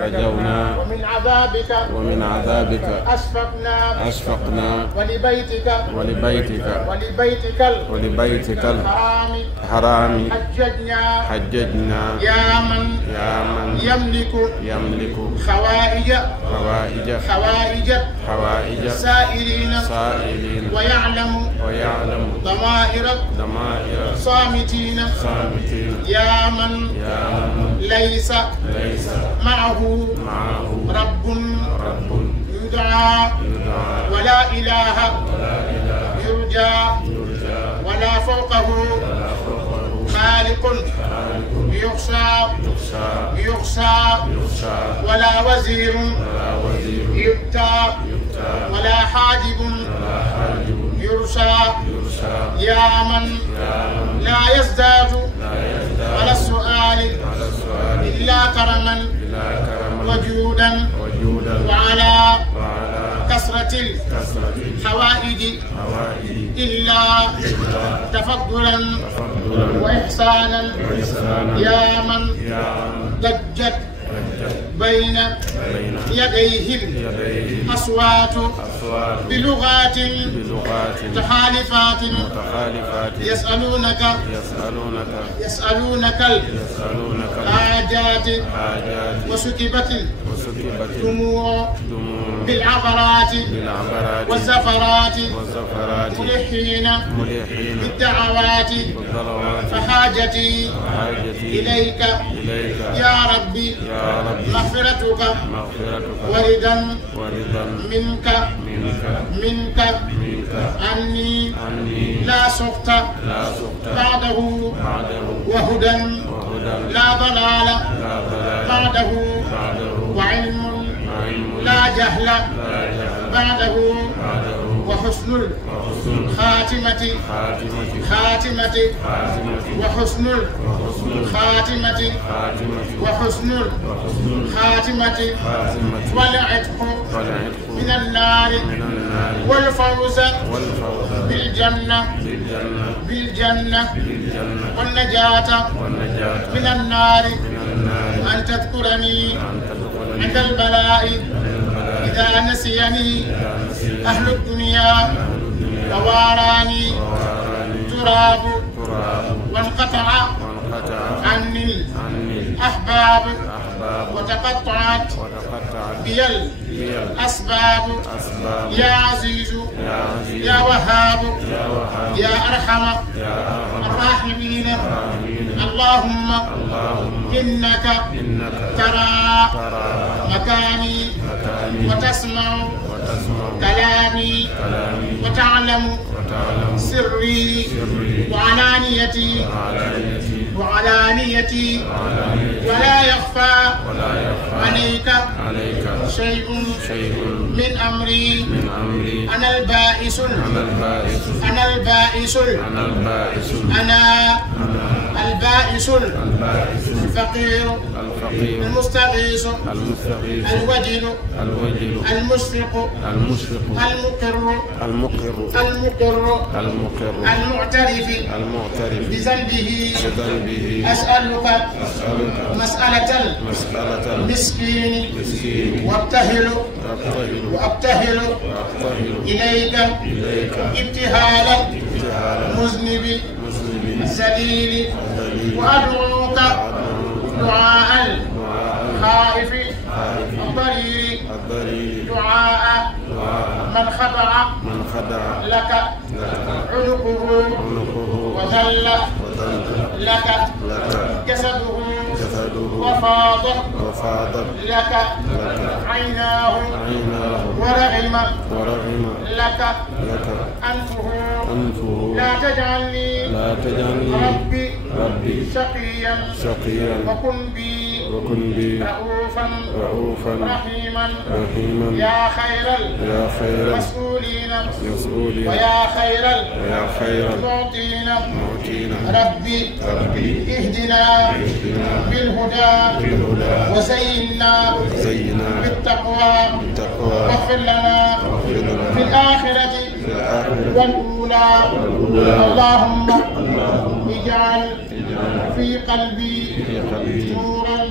رجونا ومن عذابك أشفقنا ولبيتك الحرام حججنا يا من يملك حوائج سائلين ويعلم ضمائر صامتين يا من ليس معه رب يدعى ولا إله يرجى ولا فوقه خالق يخشى ولا وزير يؤتى ولا حاجب يرشى يا من لا يزداد على السؤال إلا كرما وجودا وعلى كسرة الحوائج إلا تفضلا وإحسانا يا من ضجت بين يديه الأصوات بلغات تحالفات يسألونك الحاجات وسكبت الدموع بالعبرات والزفرات ملحين بالدعوات فحاجتي إليك يا ربي مغفرتك وردا منك عني لا سخط بعده وهدى لا ضلال بعده وعلم لا جهل بعده وحسن الخاتمة وحسن الخاتمة والعتق من النار والفوز بالجنة والنجاة من النار أن تذكرني عند البلاء إذا نسيني أهل الدنيا وواراني تراب وانقطع عني الأحباب وتقطعت بي الأسباب يا عزيز يا وهاب يا أرحم الراحمين اللهم إنك ترى مكاني وتسمع كلامي وتعلم سري وعلانيتي ولا يخفى عليك شيء من أمري أنا البائس الفقير المستغيث الوجل المشفق المقر المعترف بذنبه أسألك مسألة المسكين وابتهل إليك ابتهال مذنب ذليل وأدعوك دعاء الخائف الضرير دعاء من خضع لك عنقه وذل لك جسده وفاض لك عيناه ورغم لك أنفه لا تجعلني ربي شقيا وكن بي رؤوفا رحيما يا خير المسؤولين ويا خير المعطين ربي اهدنا بالهدى وزينا بالتقوى واغفر لنا في الآخرة والأولى اللهم اجعل في قلبي نورا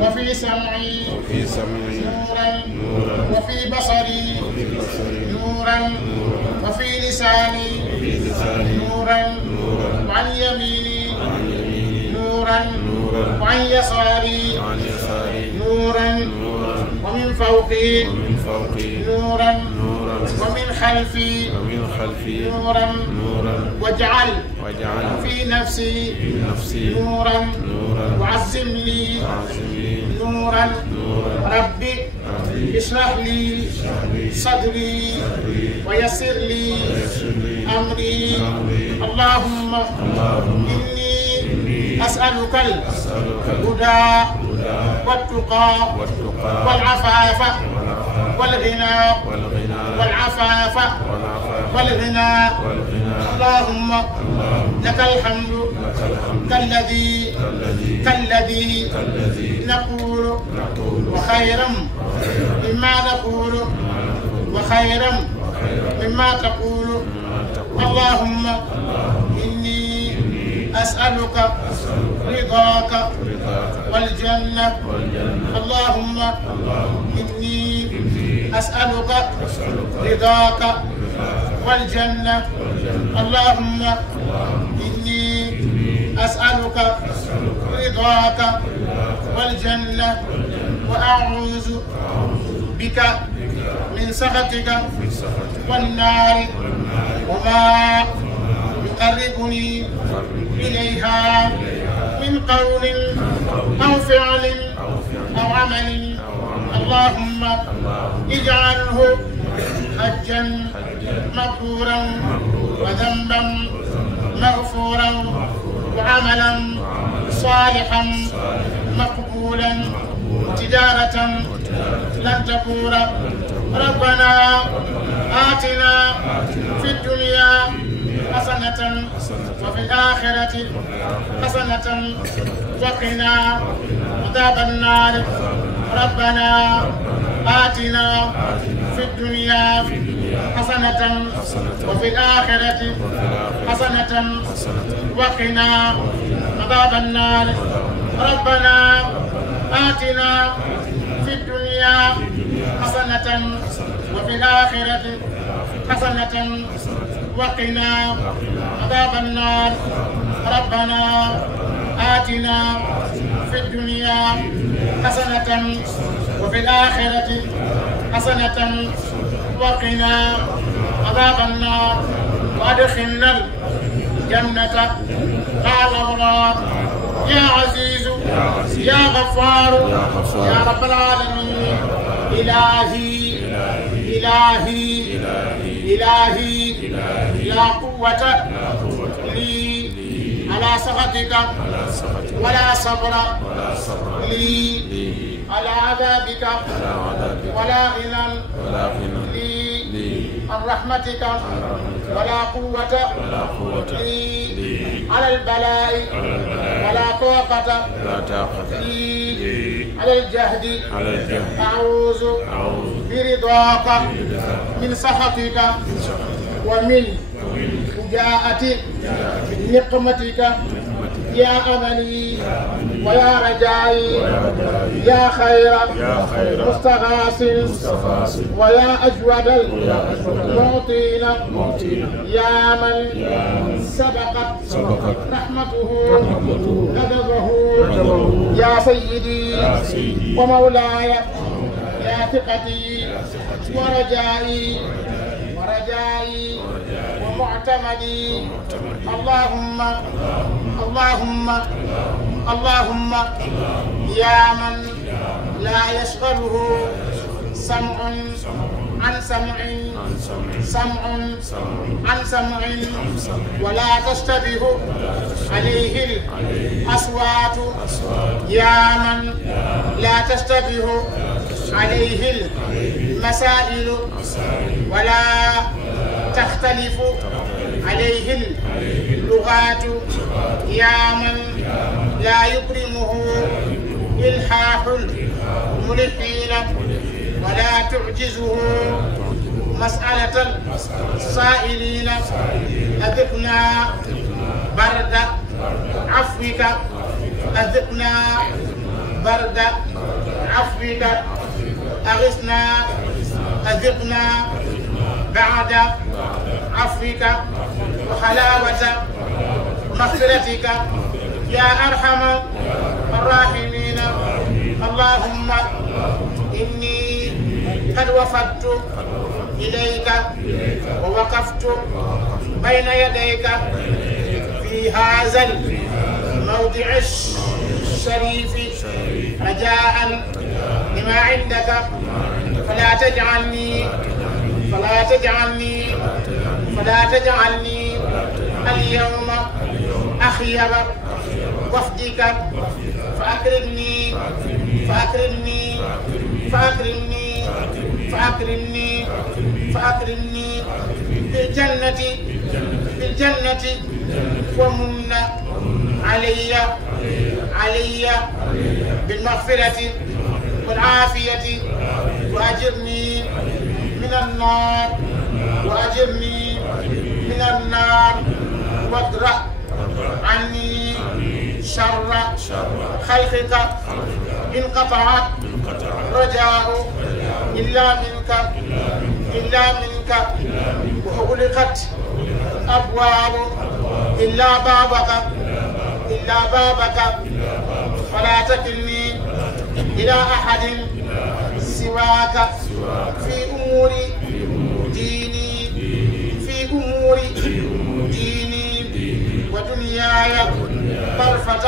وفي سمعي نورا وفي بصري نورا وفي لساني نورا وعن يميني نورا وعن يساري نورا ومن فوقي نورا ومن خلفي نورا واجعل في نفسي نورا وعزم لي نورا ربي اشرح لي صدري ويسر لي أمري اللهم إني أسألك الهدى والتقى والعفاف والغنى والعفاف والغنى اللهم لك الحمد كالذي نقول وخيرا مما نقول وخيرا مما تقول اللهم إني أسألك رضاك والجنة اللهم إني أسألك رضاك والجنة اللهم إني أسألك رضاك والجنة وأعوذ بك من سخطك والنار وما يقربني إليها من قول أو فعل أو عمل اللهم اجعله حجا مغفورا وذنبا مغفورا وعملا صالحا مقبولا تجارة لن تكون ربنا آتنا في الدنيا حسنة وفي الآخرة حسنة وقنا عذاب النار ربنا آتنا في الدنيا حسنة وفي الآخرة حسنة وقنا عذاب النار ربنا آتنا في الدنيا حسنة وفي الآخرة حسنة وقنا عذاب النار ربنا آتنا في الدنيا حسنة وفي الآخرة حسنة وقنا عذاب النار وأدخلنا الجنة قال الله يا عزيز يا غفار يا رب العالمين إلهي لا قوة لي على سخطك ولا صبر لي على عذابك ولا غنى لي عن رحمتك ولا قوة لي على البلاء ولا طاقة لي على الجهد أعوذ برضاك من سخطك ومن فجاءة نقمتك يا أملي ويا رجائي يا خير مستغاث ويا أجود المعطين يا من سبقت رحمته غضبه يا سيدي ومولاي يا ثقتي ورجائي ومعتمدي اللهم يا من لا يشغله سمع عن سمع ولا تشتبه عليه الأصوات يا من لا تشتبه عليه المسائل ولا تختلف عليه اللغات يا من لا يكرمه إلحاح الملحين ولا تعجزه مسألة السائلين أذقنا برد عفوك أذقنا برد عفوك أغثنا أذقنا بعد عفوك وحلاوة مغفرتك يا أرحم الراحمين. اللهم إني قد وفدت إليك ووقفت بين يديك في هذا الموضع الشريف رجاء لما عندك، فلا تجعلني اليوم أخيب وفدك، فأكرمني بالجنة ومن علي بالمغفرة والعافية، وأجرني من النار وادرأ عني شر خلقك. انقطعت رجاء إلا منك وأغلقت أبواب إلا بابك فلا تكلني إلى أحد سواك في أمور ديني ودنياي طرفة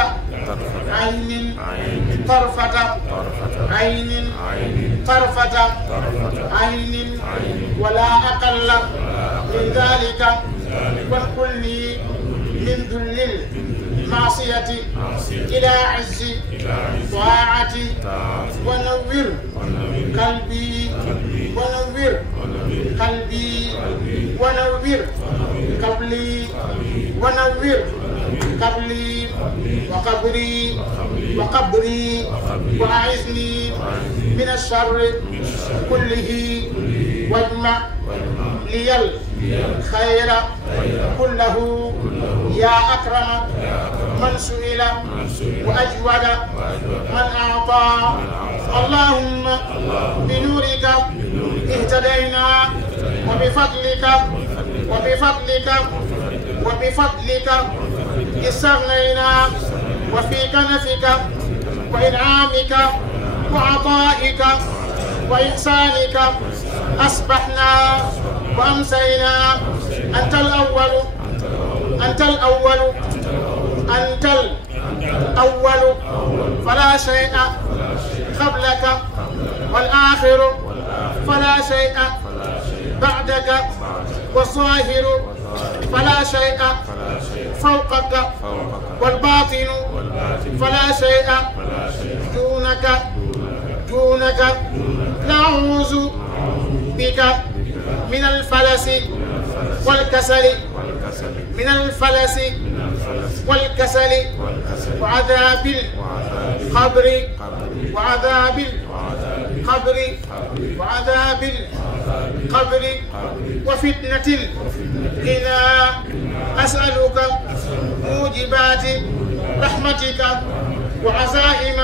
عين ولا أقل من ذلك، وانقلني من ذل المعصية إلى عز طاعتي، ونور قلبي ونور قبلي وقبري وأعذني من الشر كله، واجمع لي الخير كله يا أكرم من سئل وأجود من أعطى. اللهم بنورك اهتدينا، وبفضلك استغنينا، وفي كنفك وإنعامك وعطائك وإحسانك أصبحنا وأمسينا. أنت الأول فلا شيء قبلك، والآخر فلا شيء بعدك، والظاهر فلا شيء فوقك، والباطن فلا شيء دونك. نعوذ بك من الفلس والكسل وعذاب القبر وفتنة الغنى. أسألك موجبات رحمتك وعزائم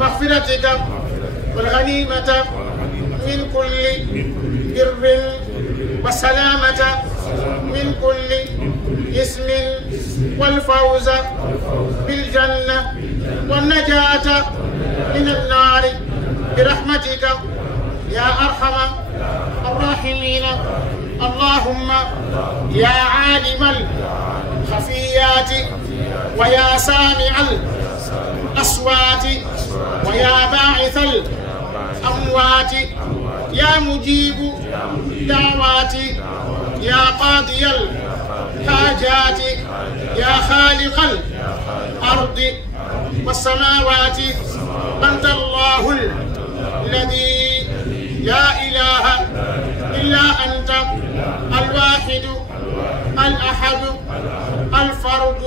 مغفرتك والغنيمة من كل بر، والسلامة من كل اسم، والفوز بالجنة، والنجاة من النار برحمتك يا أرحم الراحمين. اللهم يا عالم الخفيات، ويا سامع الأصوات، ويا باعث الأموات، يا مجيب دعوات، يا قاضي الحاجات، يا خالق الأرض والسماوات. أنت الله الذي لا إله إلا أنت، الواحد الأحد الفرد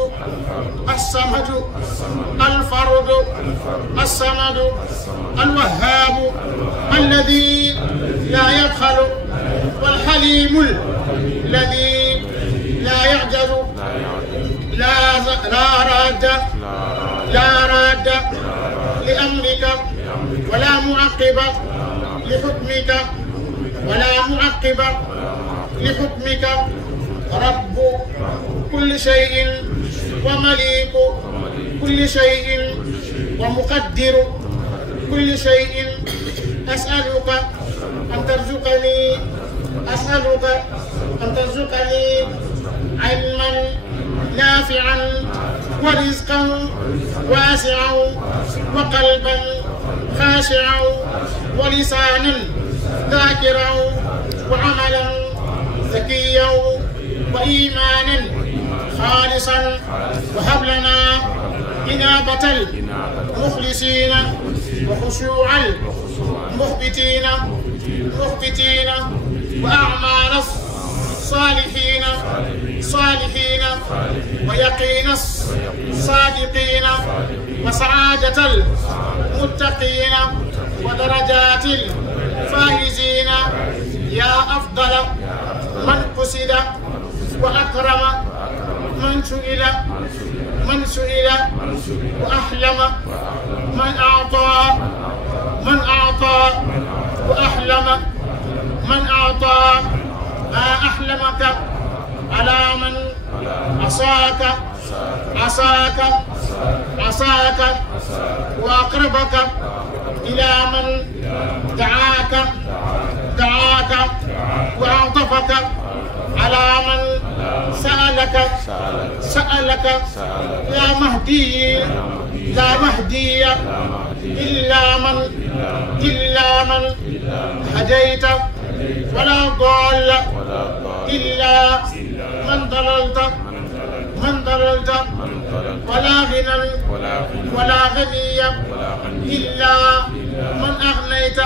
الصمد الوهاب، الذي لا يبخل، والحليم الذي لا يعجز لا راد لأمرك ولا معقب لحكمك رب كل شيء ومليك كل شيء ومقدر كل شيء أسألك أن ترزقني علما نافعا ورزقا واسعا وقلبا خاشعا ولسانا ذاكرا وعملا زكيا وإيمانا خالصا وهب لنا إنابة المخلصين وخشوع المخبتين وأعمال الصالحين ويقين الصادقين وسعادة المتقين ودرجات الفائزين يا أفضل من قصد وأكرم من سئل وأحلم من أعطى وأحلم من أعطى ما أحلمك على من عصاك وأقربك إلى من دعاك وأعطفك على من سألك لا مهدي إلا من هديت ولا ضال إلا من ضللت ولا غني إلا من أغنيت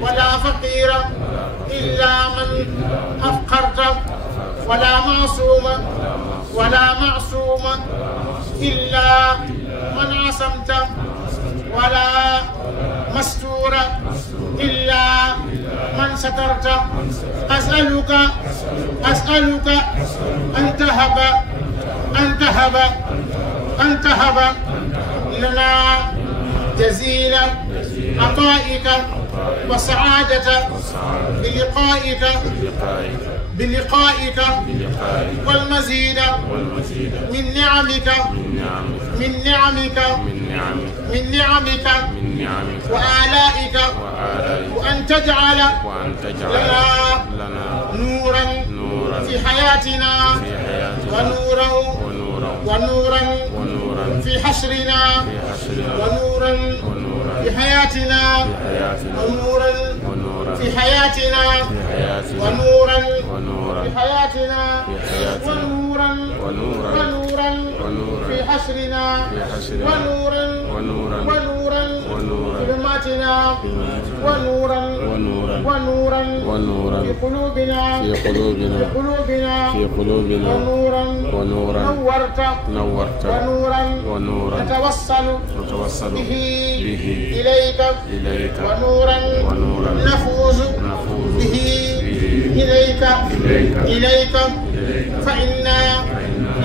ولا فقير إلا من أفقرت ولا معصوم إلا من عصمت ولا مستور إلا من سترت أسألك أن تهب لنا جزيل عطائك وسعادة بلقائك والمزيد من نعمك وآلائك وأن تجعل لنا نورا في حياتنا ونورا في حشرنا ونورا في حياتنا ونورا في حياتنا ونورا في حياتنا ونورا في حشرنا ونورا في ظلماتنا ونورا في قلوبنا ونورا نورت ونورا نتوصل به إليك ونورا نفوز به إليك فإنا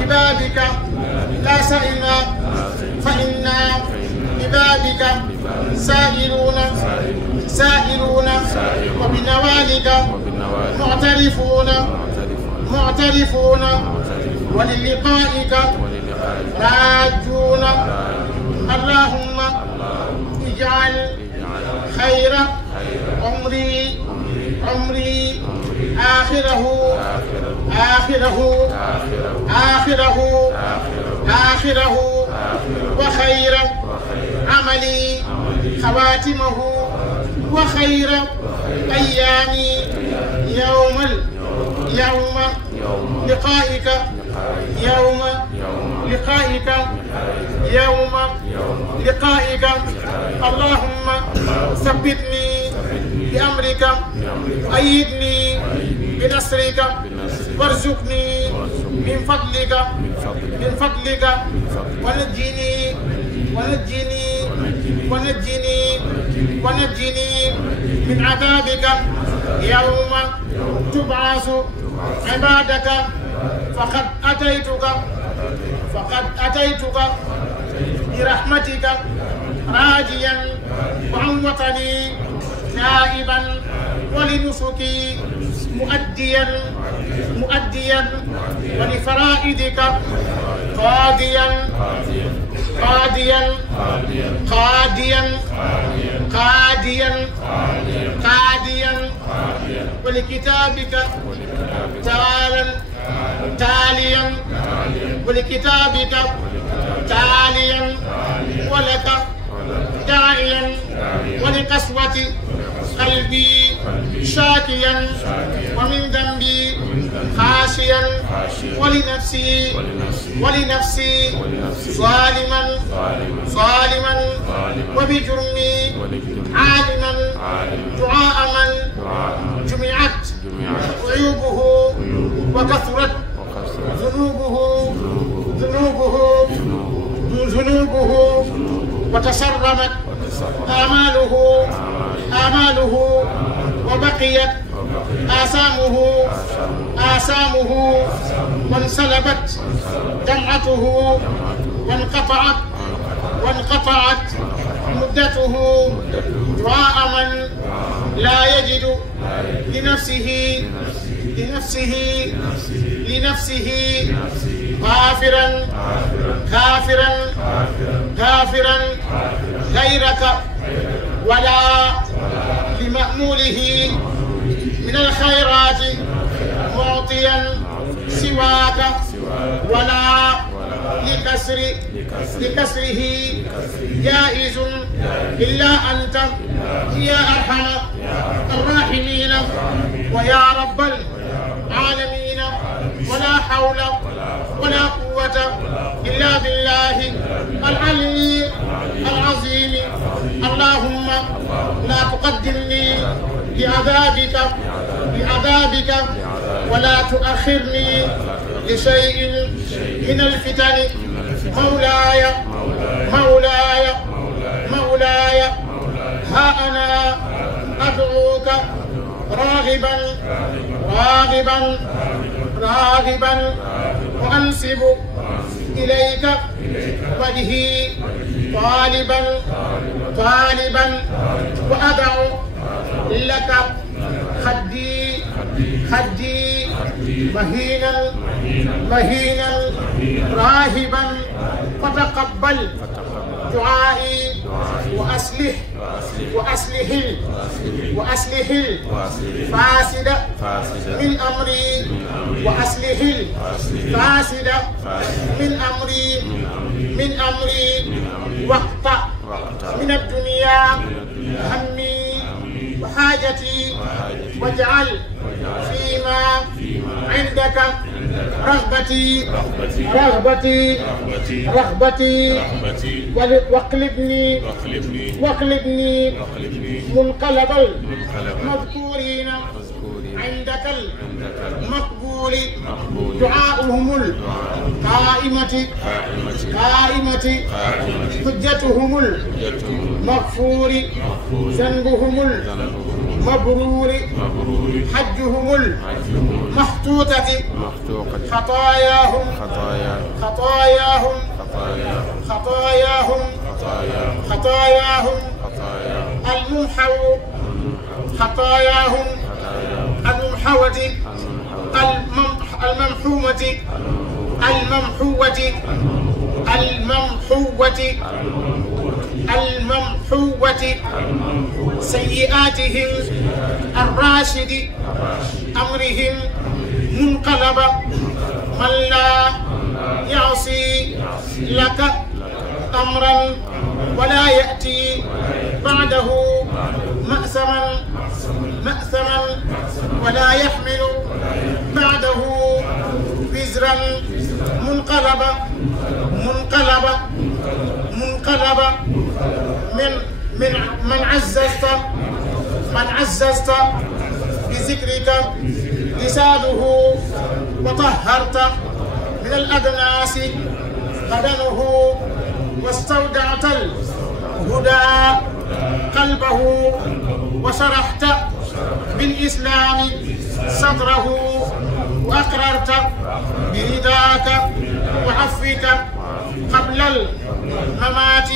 ببابك لا سئلنا فإنا ببابك سائلون وبنوالك معترفون وللقائك راجون اللهم اجعل خير عمري آخره وخير عملي خواتمه وخير أيامي يوم لقائك اللهم ثبتني بأمرك أيدني بنصرك وارزقني من فضلك ونجني من عذابك يوم تبعث عبادك فقد فقد أتيتك برحمتك راجيا وعن وطني تائبا ولنسكي مؤديا ولفرائدك قاديا ولكتابك تاليا ولكتابك تاليا ولك داعيا ولقسوة قلبي شاكيا ومن ذنبي خاشيا ولنفسي ظالما وبجرمي عالما دعاء من جمعت عيوبه وكثرت ذنوبه وتسرمت آماله وبقيت آثامه وانسلبت دمعته وانقطعت مدته دعاء من لا يجد لنفسه غافرا غيرك ولا لمأموله من الخيرات معطيا سواك ولا لكسره جائز إلا أنت يا أرحم الراحمين ويا رب العالمين ولا حول ولا قوة إلا بالله العلي العظيم. اللهم لا تقدمني بعذابك ولا تؤخرني لشيء من الفتن. مولاي ها أنا أدعوك راغبا وأنسب إليك وجهي طالبا وأدع لك خدي مهينا راهبا فتقبل دعائي وأصلح الفاسد من أمري من أمري واقطع من الدنيا همي وحاجتي واجعل فيما عندك رغبتي واقلبني منقلب المذكورين عندك المقبول دعاؤهم القائمة حجتهم المغفور ذنبهم المبرور حجهم المحطوطة خطاياهم الممحوة سيئاتهم الراشد أمرهم منقلب من لا يعصي لك أمرا ولا يأتي بعده مأثما ولا يحمل بعده وزرا منقلب من عززت بذكرك لسانه وطهرت من الأدناس بدنه واستودعت الهدى قلبه وشرحت بالإسلام صدره وأقررت برضاك وعفوك قبل الممات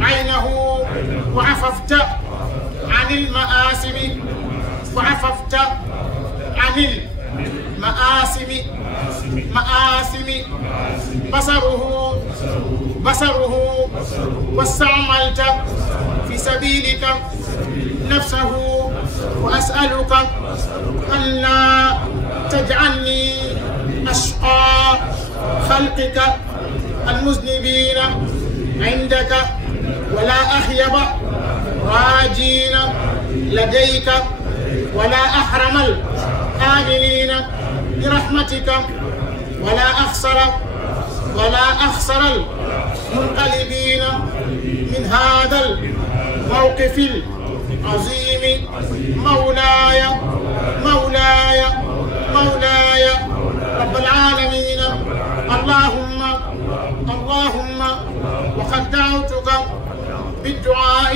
عينه وعففت عن المآسم بصره واستعملت في سبيلك نفسه وأسألك ألا تجعلني أشقى خلقك المذنبين عندك ولا أخيب راجين لديك ولا أحرم الآمنين برحمتك ولا أخسر المنقلبين من هذا الموقف العظيم. مولاي رب العالمين، اللهم وقد دعوتك بالدعاء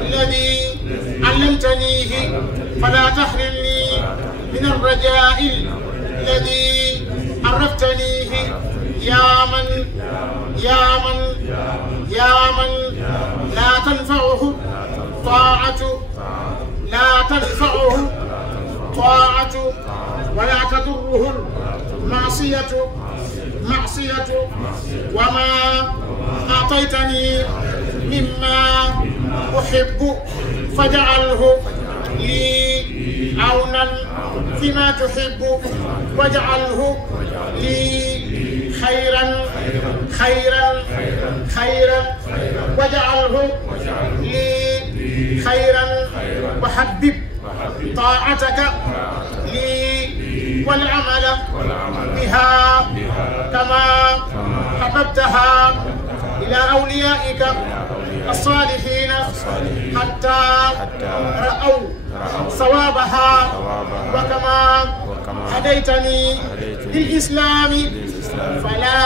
الذي علمتنيه فلا تحرمني من الرجاء الذي عرفتنيه يا من لا تنفعه طاعة ولا تضره المعصية وما أعطيتني مما أحب فاجعله لي عونا فيما تحب واجعله لي خيرا واجعله لي خيرا وحبب طاعتك لي والعمل بها كما حببتها إلى أوليائك الصالحين حتى رأوا صوابها وكما هديتني للإسلام فلا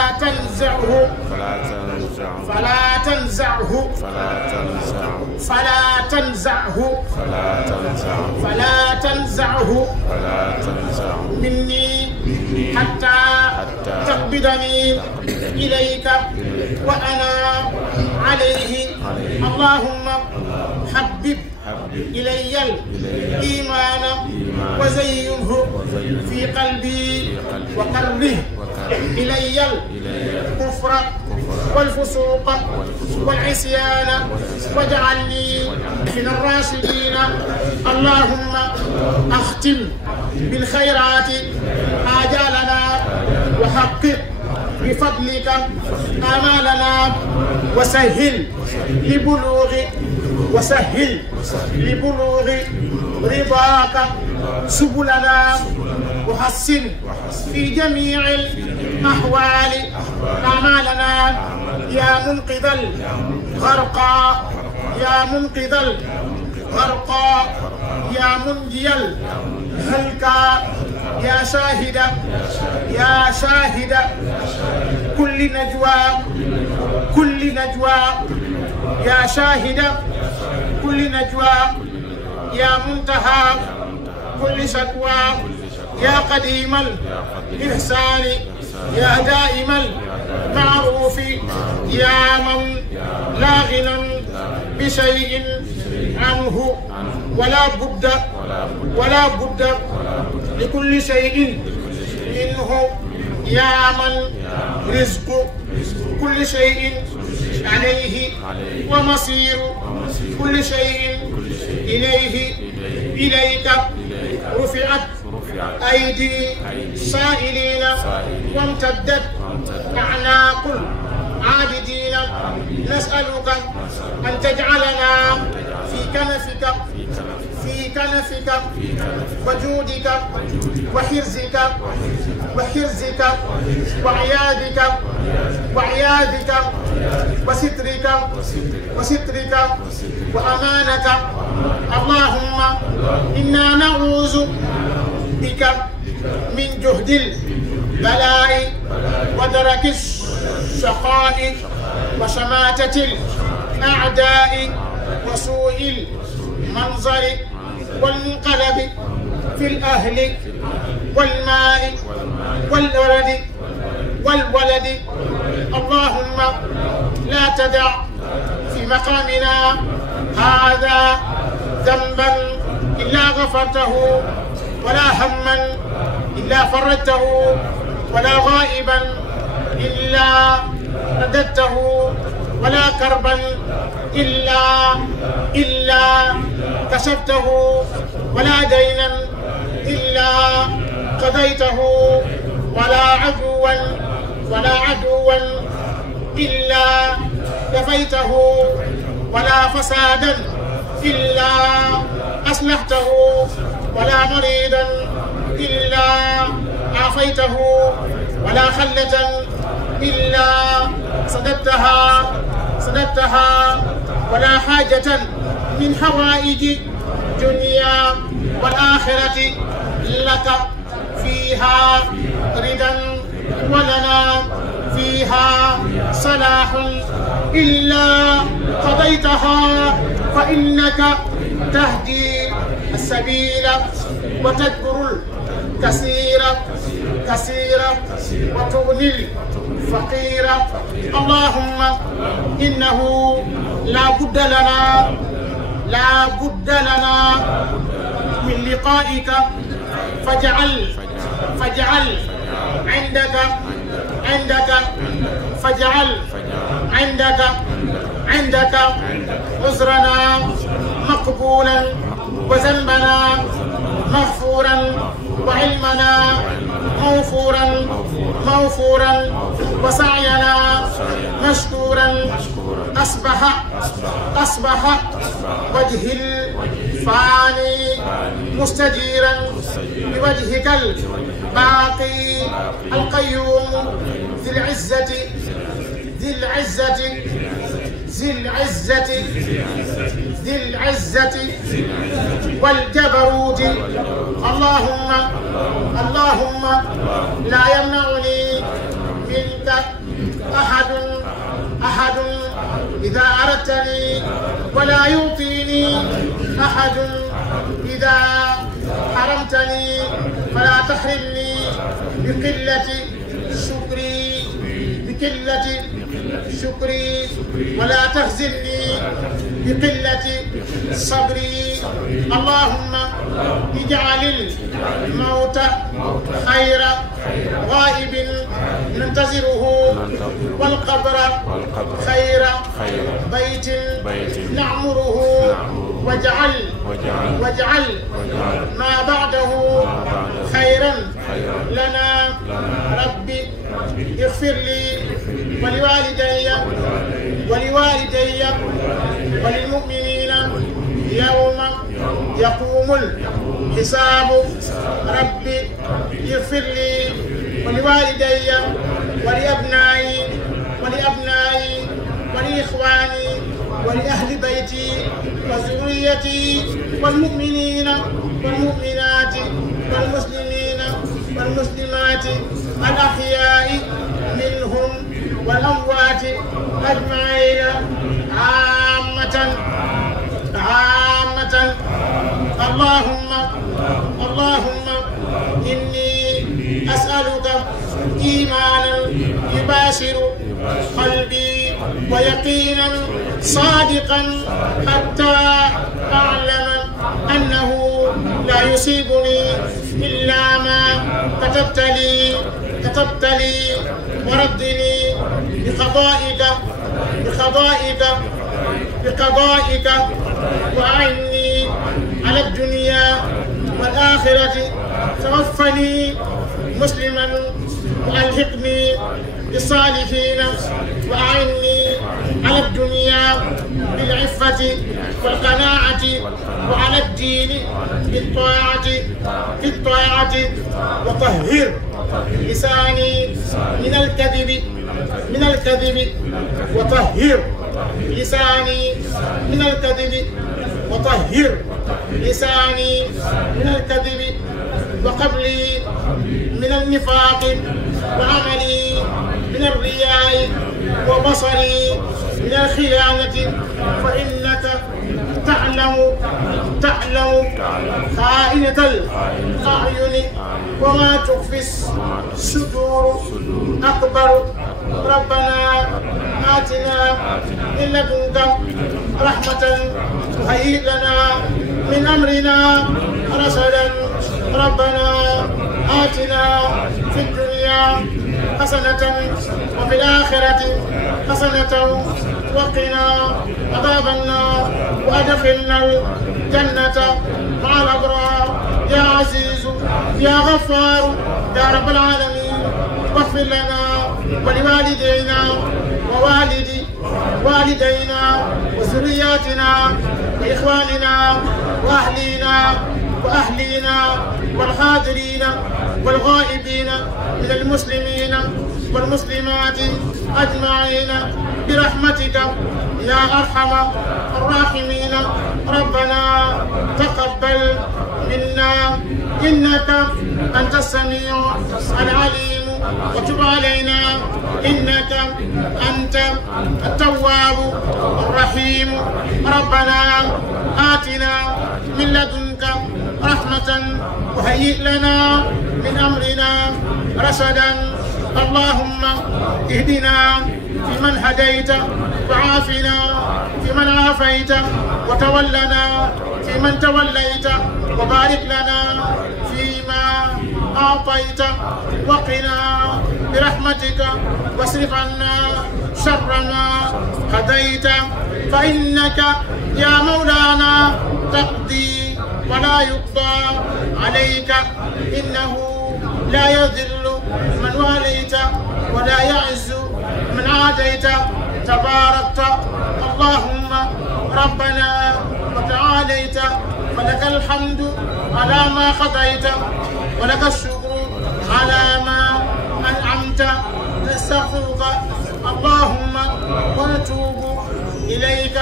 تنزعه مني حتى تقبضني إليك وأنا عليه. اللهم حبب إلي الإيمان وزينه في قلبي وكره إلي الكفر والفسوق والعصيان واجعلني من الراشدين. اللهم أختم بالخيرات آجالنا وحقق بفضلك آمالنا وسهل لبلوغ رضاك سبلنا وحسن في جميع الأحوال أعمالنا يا منقذ الغرقى يا منجي الهلكى يا شاهد كل نجوى يا شاهد كل نجوى يا منتهى كل شكوى يا قديم الإحسان يا دائم المعروف يا من لا غنى بشيء عنه ولا بد لكل شيء منه يا من رزق كل شيء عليه ومصير كل شيء إليك رفعت أيدي سائلين وامتدت أعناق عابدين. نسألك أن تجعلنا في كنفك وجودك وحرزك وعيادك وسترك وأمانك. اللهم إنا نعوذ بك من جهد البلاء ودرك الشقاء وشماتة الأعداء وسوء المنظر والمنقلب في الأهل والماء والولد اللهم لا تدع في مقامنا هذا ذنبا إلا غفرته ولا هما إلا فرجته ولا غائبا إلا رددته ولا كربا إلا كشفته ولا دينا إلا قضيته ولا عدوا إلا كفيته ولا فسادا إلا أصلحته ولا مريضا إلا عافيته ولا خلة إلا سددتها ولا حاجة من حوائج الدنيا والآخرة لك فيها رضا ولنا فيها صلاح إلا قضيتها فإنك تهدي السبيل وتجبر الكثير وتغني الفقير اللهم إنه لا بد لنا من لقائك فاجعل عندك عذرنا مقبولا وذنبنا مغفورا وعلمنا موفورا وسعينا مشكورا أصبح وجه الفاني مستجيرا بوجهك الباقي القيوم ذي العزة والجبروت اللهم لا يمنعني منك أحد إذا أردتني ولا يعطيني أحد إذا حرمتني فلا تحرمني بقلة شكري ولا تخزني بقلة صبري اللهم اجعل الموت خير غائب ننتظره والقبر خير بيت نعمره واجعل ما بعده خيرا لنا ربي اغفر لي ولوالدي وللمؤمنين يوم يقوم الحساب ربي اغفر لي ولوالدي ولأبنائي ولإخواني ولأهل بيتي وذريتي والمؤمنين والمؤمنات والمسلمات الأحياء منهم والأموات أجمعين عامة اللهم إني أسألك إيمانا يباشر قلبي ويقينا صادقا حتى أعلم أنه لا يصيبني إلا ما كتبت لي وردني بقضائك وأعني على الدنيا والآخرة توفني مسلما وألحقني بالصالحين وأعني على الدنيا بالعفة والقناعة وعلى الدين بالطاعة وطهر لساني من الكذب وطهر لساني من الكذب وقبلي من النفاق وعملي من الرياء وبصري من الخيانة فإنك تعلم خائنة الأعين وما تخفي الصدور أكبر. ربنا آتنا من لدنك رحمة وهيئ لنا من أمرنا رشدا. ربنا آتنا في الدنيا حسنة وفي الآخرة حسنة وقنا عذاب النار وأدخلنا الجنة مع الأبرار يا عزيز يا غفار يا رب العالمين. واغفر لنا ولوالدينا والدينا وذرياتنا وإخواننا وأهلينا والحاضرين والغائبين من المسلمين والمسلمات أجمعين برحمتك يا أرحم الراحمين. ربنا تقبل منا إنك أنت السميع العليم وتب علينا إنك أنت التواب الرحيم. ربنا آتنا من لدنك رحمة وهيئ لنا من أمرنا رشدا. اللهم اهدنا فيمن هديت وعافنا فيمن عافيت وتولنا فيمن توليت وبارك لنا فيما أعطيت وقنا برحمتك واصرف عنا شر ما هديت فإنك يا مولانا تقضي ولا يقضى عليك إنه لا يذل من واليت ولا يعز من عاديت تباركت اللهم ربنا وتعاليت. فلك الحمد على ما قضيت ولك الشكر على ما أنعمت. نستغفرك اللهم ونتوب إليك.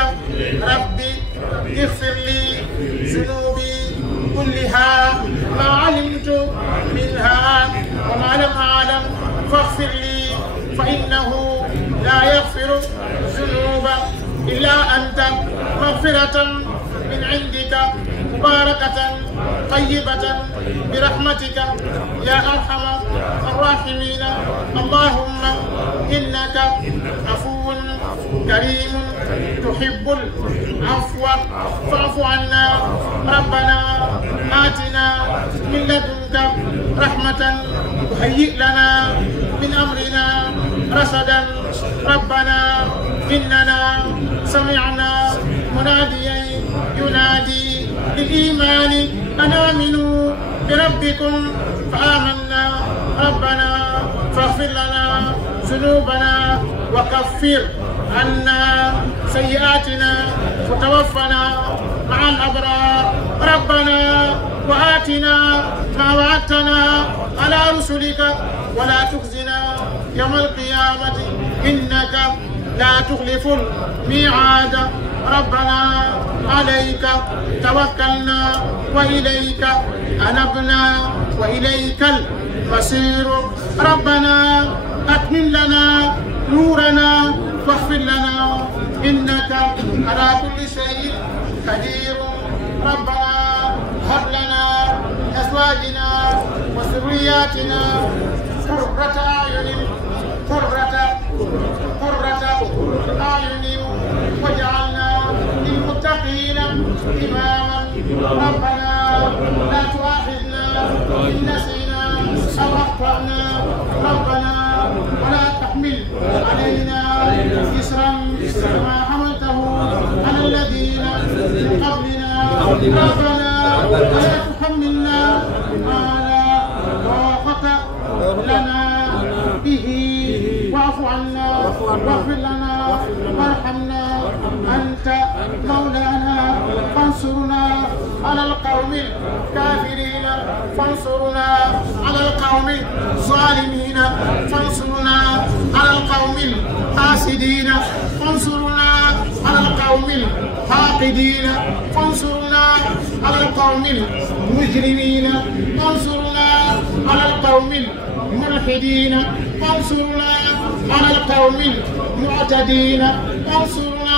ربي اغفر لي ذنوبي كلها ما علمت منها وما لم أعلم فاغفر لي فإنه لا يغفر الذنوب إلا أنت. مغفرة من عندك مباركة طيبة برحمتك يا أرحم الراحمين. اللهم إنك عفو كريم تحب العفو فاعف عنا. ربنا آتنا من لدنك رحمة وهيئ لنا من أمرنا رشدا. ربنا إننا سمعنا مناديا ينادي للإيمان أن آمنوا بربكم فآمنا. ربنا فاغفر لنا ذنوبنا وكفر عنا سيئاتنا وتوفنا مع الأبرار. ربنا وآتنا ما وعدتنا على رسلك ولا تخزنا يوم القيامة إنك لا تخلف الميعاد. ربنا عليك توكلنا وإليك أنبنا وإليك المصير. ربنا أتمم لنا نورنا واغفر لنا إنك على كل شيء قدير. ربنا هب لنا أزواجنا وذرياتنا قرة أعين واجعلنا للمتقين إماما. ربنا لا تؤاخذنا إن نسينا أو أخطأنا. ربنا ولا تحمل علينا إصرا كما حملته على الذين من قبلنا. ربنا ولا تحملنا ما لا طاقة لنا به واعف عنا واغفر لنا وارحمنا. أنت مولانا فانصرنا على القوم الكافرين. فانصرنا على القوم الظالمين. فانصرنا على القوم الحاسدين. فانصرنا على القوم الحاقدين. فانصرنا على القوم المجرمين. فانصرنا على القوم الملحدين. فانصرنا على القوم المعتدين. فانصرنا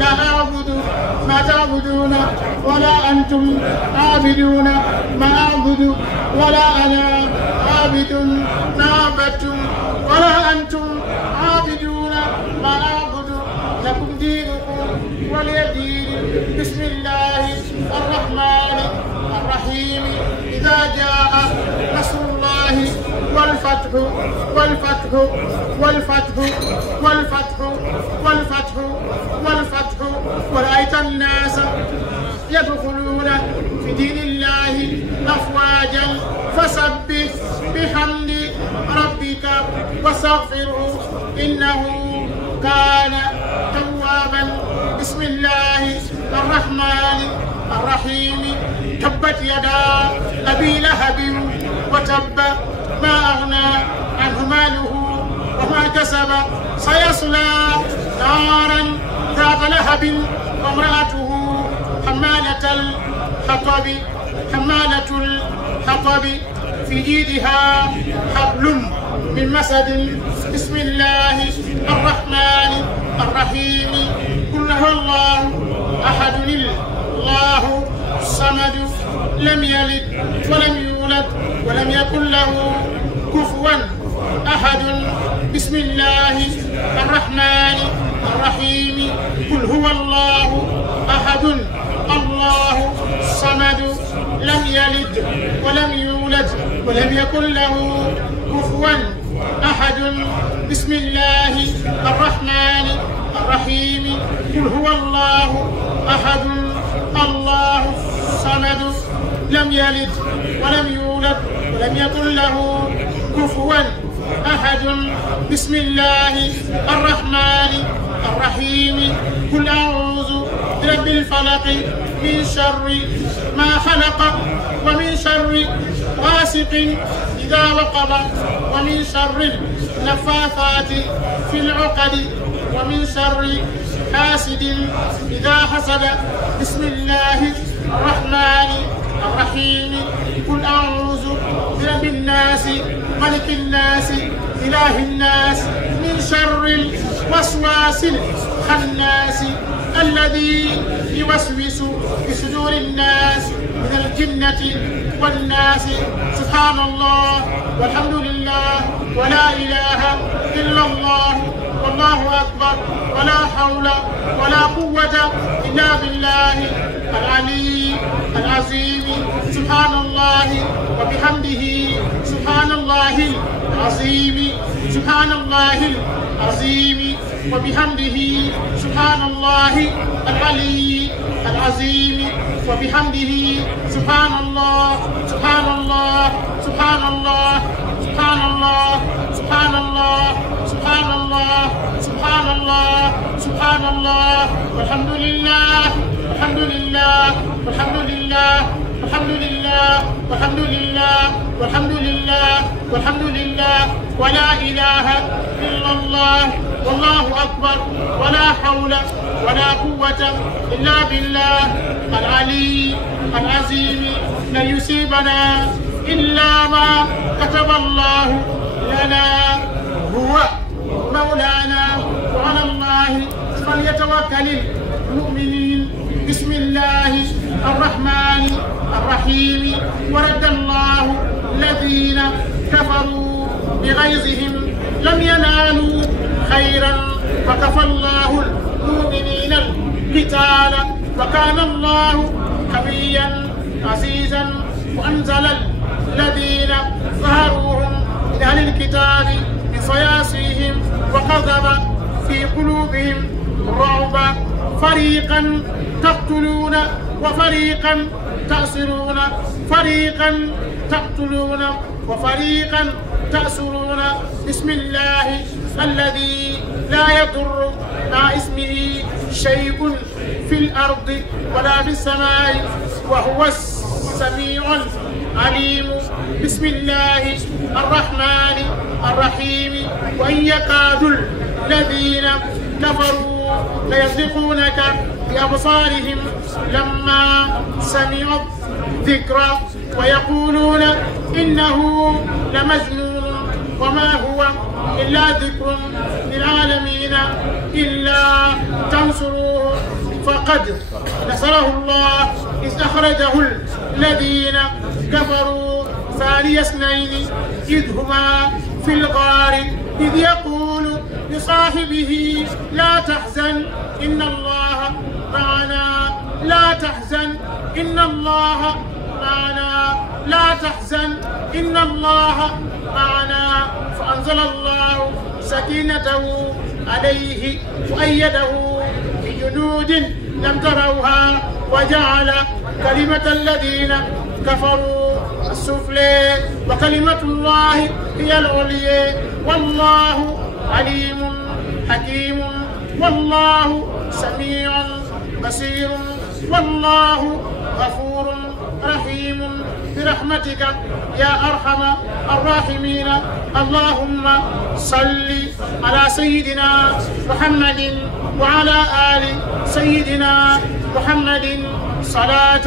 لا أعبد ما تعبدون ولا أنتم عابدون ما أعبد ولا أنا عابد ما عبدتم ولا أنتم عابدون ما أعبد لكم دينكم ولي دين. بسم الله الرحمن الرحيم. إذا جاء نصر الله والفتح والفتح والفتح والفتح والفتح والفتح ورأيت الناس يدخلون في دين الله أفواجا فسبح بحمد ربك واستغفره إنه كان توابا. بسم الله الرحمن الرحيم. تبت يدا أبي لهب وتب ما أغنى عنه ماله وما كسب سيصلى نارا ذات لهب وامرأته حمالة الحطب في جيدها حبل من مسد. بسم الله الرحمن الرحيم. قل هو الله أحد الله الصمد لم يلد ولم يولد ولم يكن له كفوا أحد. بسم الله الرحمن الرحيم. قل هو الله أحد الله الصمد لم يلد ولم يولد ولم يكن له كفوا أحد. بسم الله الرحمن الرحيم. قل هو الله أحد الله الصمد لم يلد ولم يولد ولم يكن له كفوا أحد. بسم الله الرحمن الرحيم. قل أعوذ برب الفلق من شر ما خلق ومن شر غاسق إذا وقب ومن شر النفاثات في العقد ومن شر حاسد إذا حسد. بسم الله الرحمن الرحيم. قل أعوذ برب الناس ملك الناس إله الناس من شر الوسواس الخناس الذي يوسوس في صدور الناس من الجنة والناس. سبحان الله والحمد لله ولا إله إلا الله والله أكبر ولا حول ولا قوة إلا بالله العلي العظيم. سبحان الله وبحمده سبحان الله العظيم. سبحان الله العظيم وبحمده سبحان الله العلي العظيم وبحمده سبحان الله سبحان الله سبحان الله سبحان الله سبحان الله سبحان الله سبحان الله سبحان الله والحمد لله والحمد لله والحمد لله والحمد لله والحمد لله والحمد لله والحمد لله ولا إله إلا الله والله أكبر ولا حول ولا قوة إلا بالله العلي العظيم. لن يصيبنا إلا ما كتب الله لنا هو مولانا وعلى الله فليتوكل المؤمنين. بسم الله الرحمن الرحيم. ورد الله الذين كفروا بغيظهم لم ينالوا خيرا وكفى الله المؤمنين القتال وكان الله قويا عزيزا. وأنزل الذين ظهروهم من أهل الكتاب من صياصيهم وقذف في قلوبهم الرعب فريقا تقتلون وفريقا تأسرون فريقا تقتلون وفريقا تأسرون. بسم الله الذي لا يضر مع اسمه شيء في الأرض ولا في السماء وهو السميع العليم. بسم الله الرحمن الرحيم. وإن يكاد الذين كفروا ليزلقونك بأبصارهم لما سمعوا الذكر ويقولون إنه لمجنون وما هو إلا ذكر للعالمين إلا تنصروه فقد نصره الله إذ أخرجه الذين كفروا ثاني اثنين إذ هما في الغار إذ يقول لصاحبه لا تحزن إن الله معنا لا تحزن إن الله معنا لا تحزن إن الله معنا فأنزل الله سكينته عليه وأيده بجنود لم تروها وجعل كلمة الذين كفروا السفلى وكلمة الله هي العليا والله عليم حكيم والله سميع بصير والله غفور رحيم برحمتك يا أرحم الراحمين. اللهم صل على سيدنا محمد وعلى آل سيدنا محمد صلاة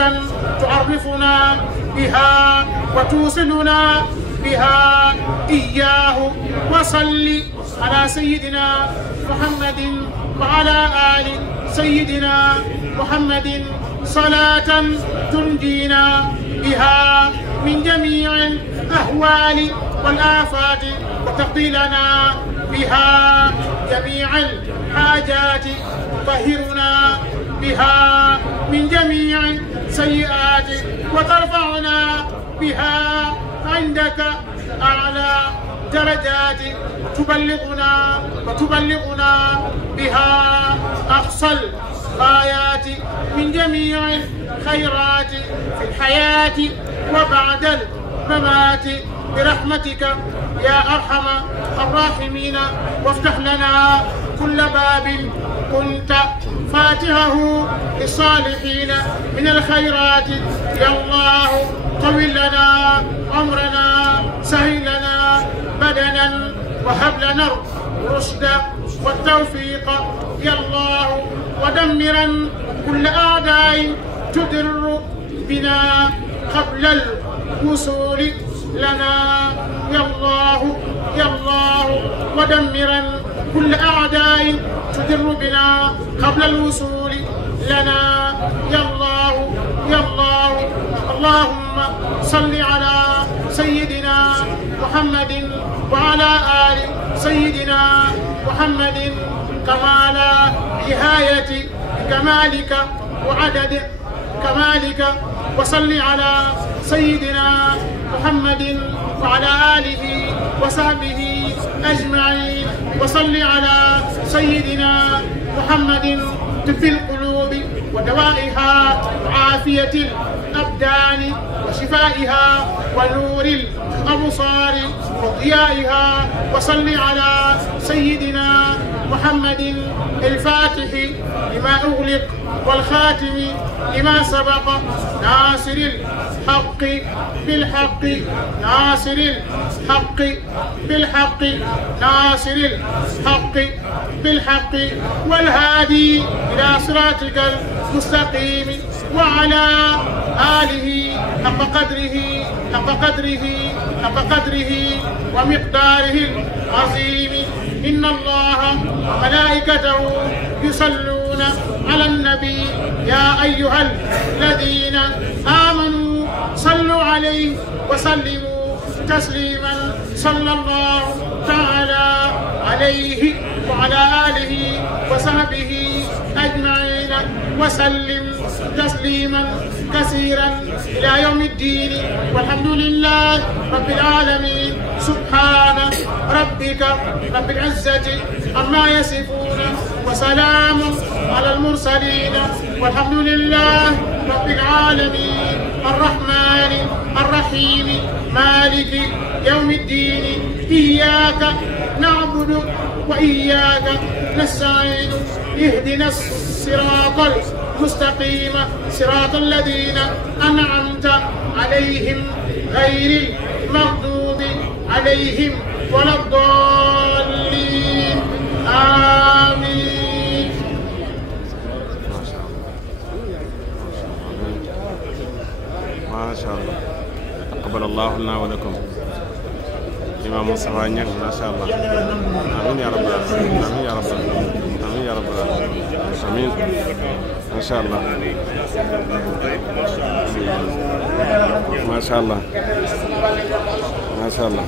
تعرفنا بها وتوصلنا بها إياه وصل على سيدنا محمد وعلى آل سيدنا محمد صلاة تنجينا بها من جميع الأهوال والآفات وتقضي لنا بها جميع الحاجات وتطهرنا بها من جميع سيئات وترفعنا بها عندك أعلى درجات وتبلغنا بها أقصى الغايات من جميع الخيرات في الحياة وبعد الممات برحمتك يا أرحم الراحمين. وافتح لنا كل باب كنت فاتحه للصالحين من الخيرات يا الله. طول لنا عمرنا سهل لنا بدنا وهب لنا الرشد والتوفيق يا الله. ودمرا كل أعداء تدر بنا قبل الوصول لنا يا الله يا الله. ودمرا كل أعداء تدر بنا قبل الوصول لنا يا الله يا الله. اللهم صل على سيدنا محمد وعلى آل سيدنا محمد كمال نهاية كمالك وعدد كمالك. وصل على سيدنا محمد وعلى آله وصحبه أجمعين. وصل على سيدنا محمد طب القلوب ودوائها وعافية الأبدان وشفائها ونور الأبصار وضيائها. وصل على سيدنا محمد الفاتح لما أغلق والخاتم لما سبق ناصر الحق بالحق ناصر الحق بالحق ناصر الحق بالحق والهادي إلى صراطك المستقيم وعلى آله حق قدره ومقداره العظيم. إن الله وملائكته يصلون على النبي يا أيها الذين آمنوا صلوا عليه وسلموا تسليما. صلى الله تعالى عليه وعلى آله وصحبه أجمعين وسلم تسليما كثيرا إلى يوم الدين. والحمد لله رب العالمين. سبحان ربك رب العزة عما يصفون وسلام على المرسلين والحمد لله رب العالمين. الرحمن الرحيم مالك يوم الدين. إياك نعبد وإياك نستعين. اهدنا الصراط المستقيم صراط الذين أنعمت عليهم غير المغضوب عليهم ولا الضالين. آمين. ما شاء الله. تقبل الله لنا ولكم. Imam Moustapha Niang macha allah amiin yaa rabbal aalamiin amiin yaa rabbal amiin yaa rabbal amiin macha allah macha allah macha allah.